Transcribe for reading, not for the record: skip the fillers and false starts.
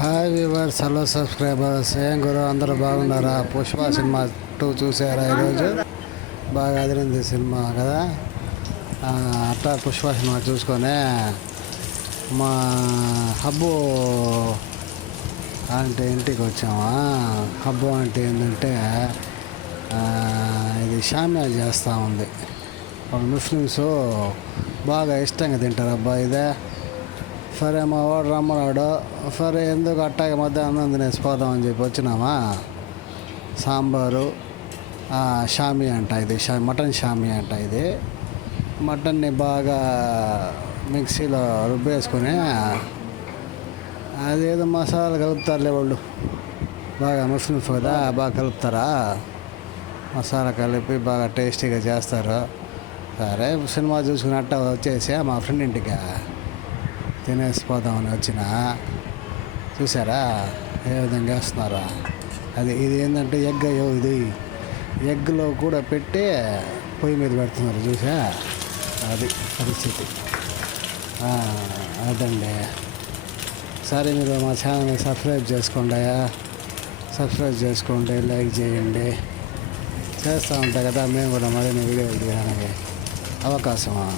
Hi viewers, hello subscribers. ఏం గురు అందరూ బాగున్నారా? పుష్ప సినిమా 2 చూసారా ఈరోజు? బాగా అదిరింది సినిమా కదా. అట్లా పుష్ప సినిమా చూసుకొని మా హబ్బు అంటే ఇంటికి వచ్చామా. హబ్బు అంటే ఏంటంటే ఇది షామియా చేస్తూ ఉంది. వాళ్ళు ముస్లిమ్స్ బాగా ఇష్టంగా తింటారు అబ్బా ఇదే. సరే మా వాడు రమ్మన్నాడు. సరే ఎందుకు అట్టాగే మధ్యాహ్నం తినేసిపోదామని చెప్పి వచ్చినామా. సాంబారు షామి అంట ఇది, మటన్ షామి అంట ఇది. మటన్ని బాగా మిక్సీలో రుబ్బేసుకొని అదేదో మసాలా కలుపుతారులే వాళ్ళు, బాగా ముస్లిమ్స్ కదా బాగా కలుపుతారా. మసాలా కలిపి బాగా టేస్టీగా చేస్తారు. సరే సినిమా చూసుకుని అట్ట వచ్చేసి మా ఫ్రెండ్ ఇంటికి తినేసిపోదామని వచ్చిన. చూసారా ఏ విధంగా వేస్తున్నారా? ఇది ఏంటంటే ఎగ్, ఇది ఎగ్లో కూడా పెట్టి పొయ్యి మీద పెడుతున్నారు. చూసా, అది పరిస్థితి. అదండి. సరే మీరు మా ఛానల్ని సబ్స్క్రైబ్ చేసుకోండి, లైక్ చేయండి. చేస్తూ ఉంటాయి కదా మేము కూడా మరిన్ని వీడియోలు తీయడానికి అవకాశమా.